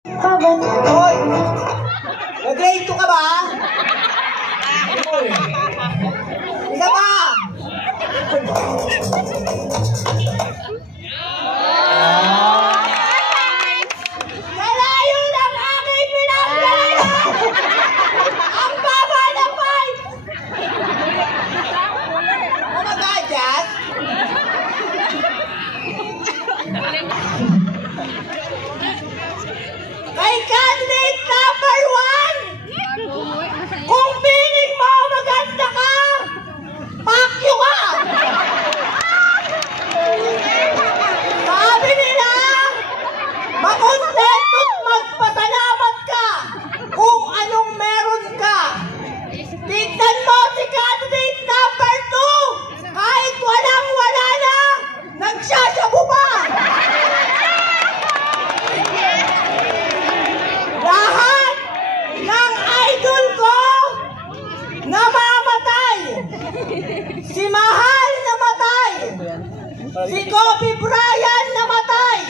Hoy! Nag-grade 2 ka ba? Isa pa! Malayo ng aking pinagdala! Ang baba na 5! Ano ba dyan? Kay candidate number 1! Kung piling mo maganda ka, pakyo ka! Sabi nila, makontento't magpasalamat ka kung anong meron ka. Tignan mo si candidate number 2! Kahit walang-wala na, nagsasabu pa! Lahat ng idol ko namamatay. Si Mahal namatay. Si Kobe Bryant namatay.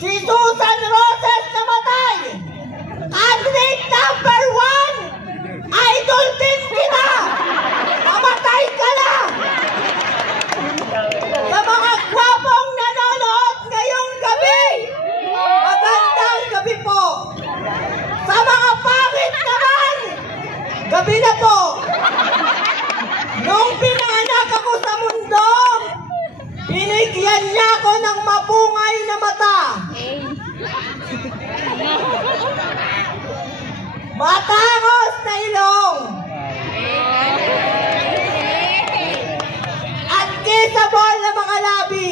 Si Susan Roses namatay. Candidate number 1, idol din kita. Mamatay ka na. Sa mga gwapong nanonood ngayong gabi, magandang gabi po. Sa mga pangit naman, gabi na po. Nung pinanganak ako sa mundo, binigyan niya ako ng mapungay na mata. Matangos na ilong. At kissable na mga labi.